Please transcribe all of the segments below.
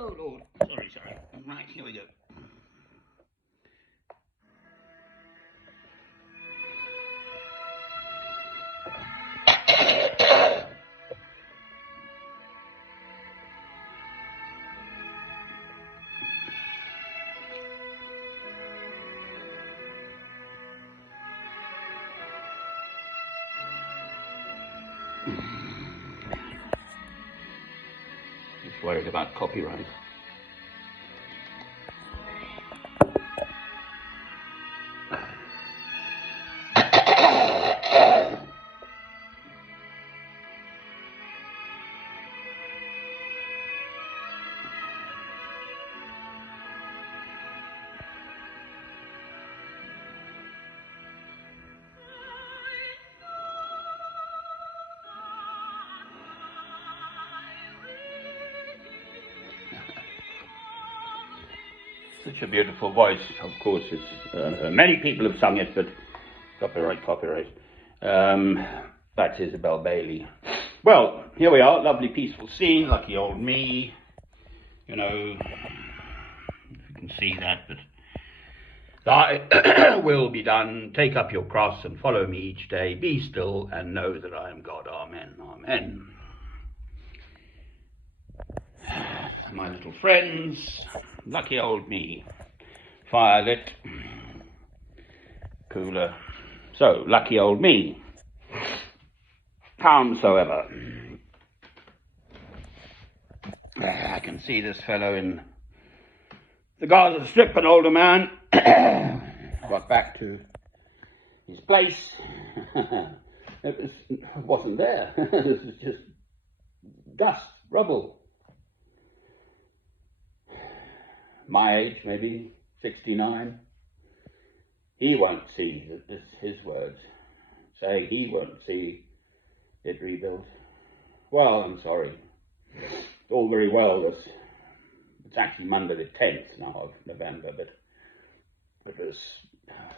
Oh, Lord. Sorry. Right, here we go. Just worried about copyright. Such a beautiful voice. Of course, it's many people have sung it, but copyright. That's Isabel Bailey. Well, here we are, lovely peaceful scene, lucky old me. You know, if you can see that, but thy will be done. Take up your cross and follow me each day. Be still and know that I am God. Amen. Amen. My little friends, lucky old me. Fire lit, cooler. So, lucky old me. Howsoever, I can see this fellow in the Gaza Strip, an older man, got back to his place. It wasn't there. This was just dust, rubble. My age, maybe 69. He won't see, his words say, he won't see it rebuilt. Well, I'm sorry. It's all very well. It's actually Monday the 10th now of November, but it was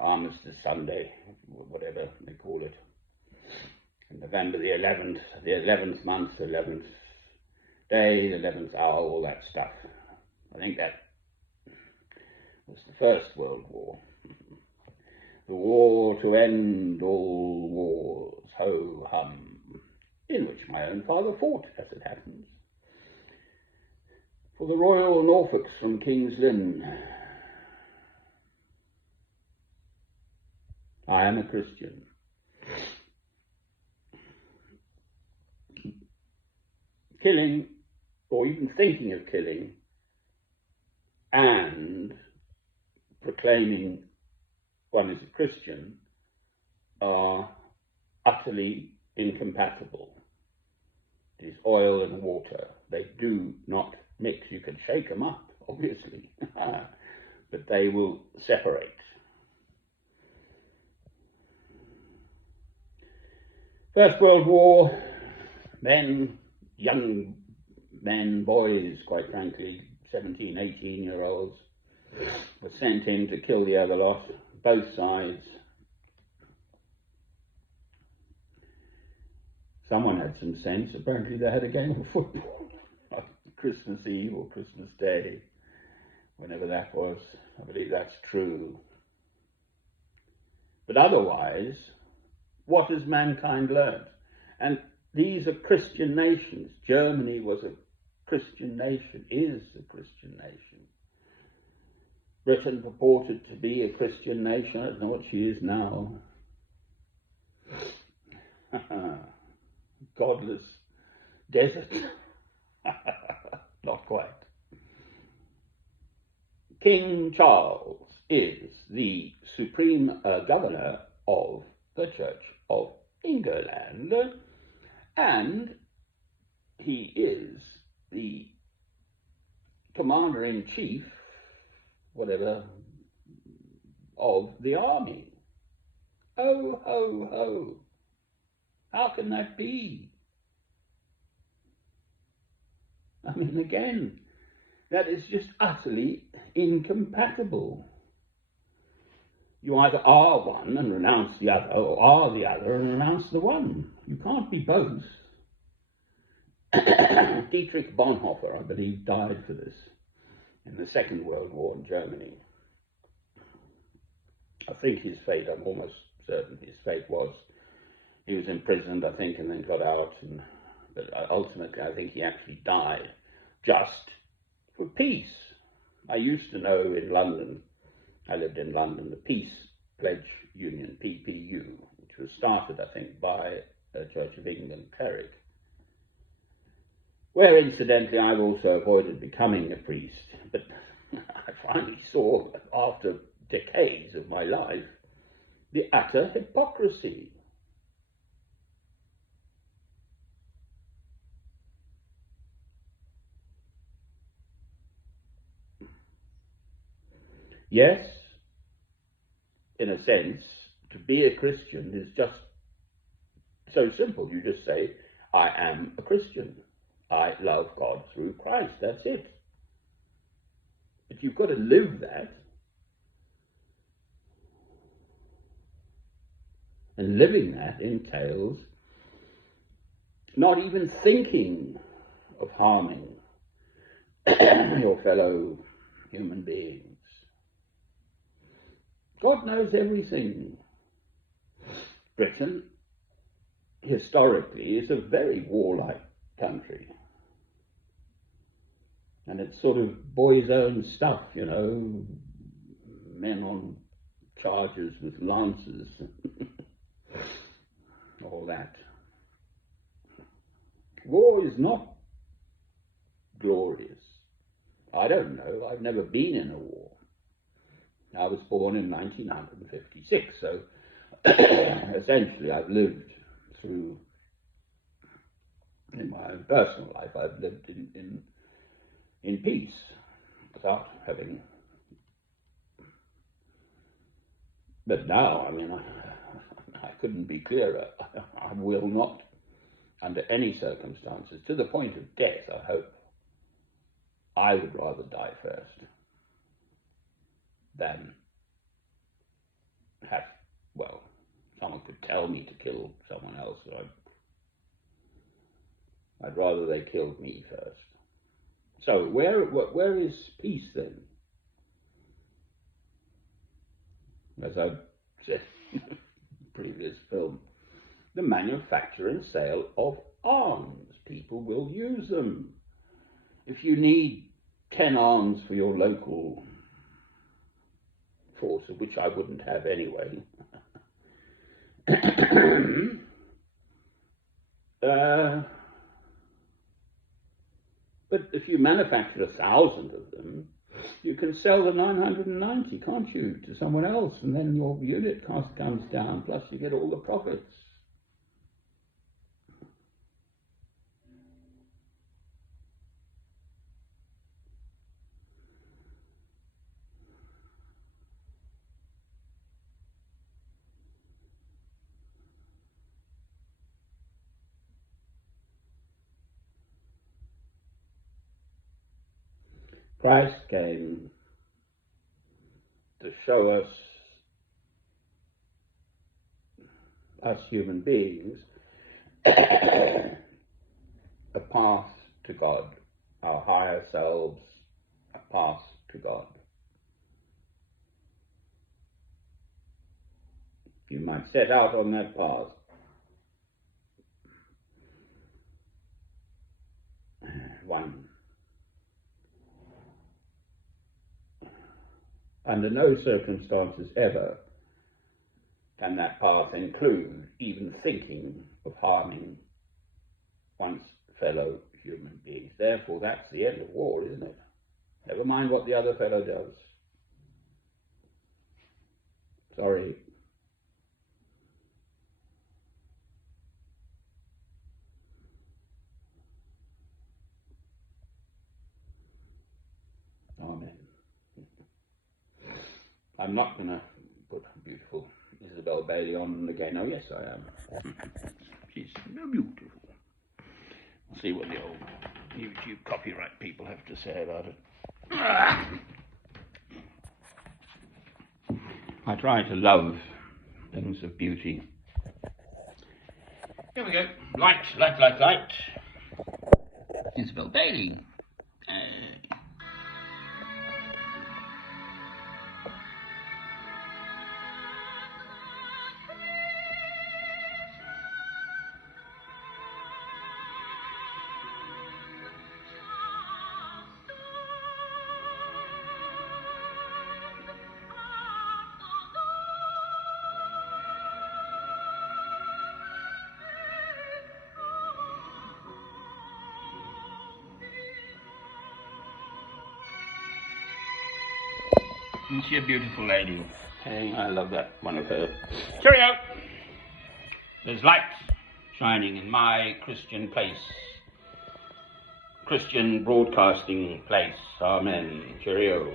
Armistice Sunday, whatever they call it. And November the 11th month, 11th day, 11th hour, all that stuff. I think that was the First World War. The war to end all wars, ho-hum, in which my own father fought, as it happens. For the Royal Norfolks from King's Lynn. I am a Christian. Killing, or even thinking of killing, and proclaiming one is a Christian are utterly incompatible. It is oil and water. They do not mix. You can shake them up, obviously, but they will separate. First World War, men, young men, boys, quite frankly, 17, 18-year-olds, were sent in to kill the other lot, both sides. Someone had some sense. Apparently they had a game of football on Christmas Eve or Christmas Day, whenever that was. I believe that's true. But otherwise, what has mankind learned? And these are Christian nations. Germany was a Christian nation, is a Christian nation. Britain purported to be a Christian nation. I don't know what she is now. Godless desert. Not quite. King Charles is the supreme governor of the Church of England, and he is the commander-in-chief, whatever, of the army. Oh, ho, ho. How can that be? I mean, again, that is just utterly incompatible. You either are one and renounce the other, or are the other and renounce the one. You can't be both. Dietrich Bonhoeffer, I believe, died for this in the Second World War in Germany. I think his fate, I'm almost certain his fate was, he was imprisoned, I think, and then got out, but ultimately I think he actually died just for peace. I used to know in London, I lived in London, the Peace Pledge Union, PPU, which was started, I think, by a Church of England cleric, where incidentally I've also avoided becoming a priest, but I finally saw, after decades of my life, the utter hypocrisy. Yes, in a sense, to be a Christian is just so simple. You just say, I am a Christian. I love God through Christ. That's it. But you've got to live that. And living that entails not even thinking of harming your fellow human beings. God knows everything. Britain, historically, is a very warlike country. And it's sort of boys' own stuff, you know, men on chargers with lances, all that. War is not glorious. I don't know, I've never been in a war. I was born in 1956, so essentially I've lived through, in my own personal life, I've lived in peace without having. But now, I mean, I couldn't be clearer. I will not, under any circumstances, to the point of death, I hope, I would rather die first than have, well, someone could tell me to kill someone else. I'd rather they killed me first. So where is peace then? As I said in the previous film, the manufacture and sale of arms. People will use them. If you need 10 arms for your local force, of which I wouldn't have anyway, but if you manufacture 1,000 of them, you can sell the 990, can't you, to someone else, and then your unit cost comes down, plus you get all the profits. Christ came to show us human beings, a path to God, our higher selves, a path to God. You might set out on that path. Under no circumstances ever can that path include even thinking of harming one's fellow human beings. Therefore, that's the end of war, isn't it? Never mind what the other fellow does. Sorry. Amen. I'm not going to put beautiful Isabel Bailey on again. Oh, yes, I am. She's beautiful. We'll see what the old YouTube copyright people have to say about it. I try to love things of beauty. Here we go. Light, light, light, light. Isabel Bailey. Isn't she a beautiful lady? Hey, I love that one of her. Cheerio! There's light shining in my Christian place. Christian broadcasting place. Amen. Cheerio.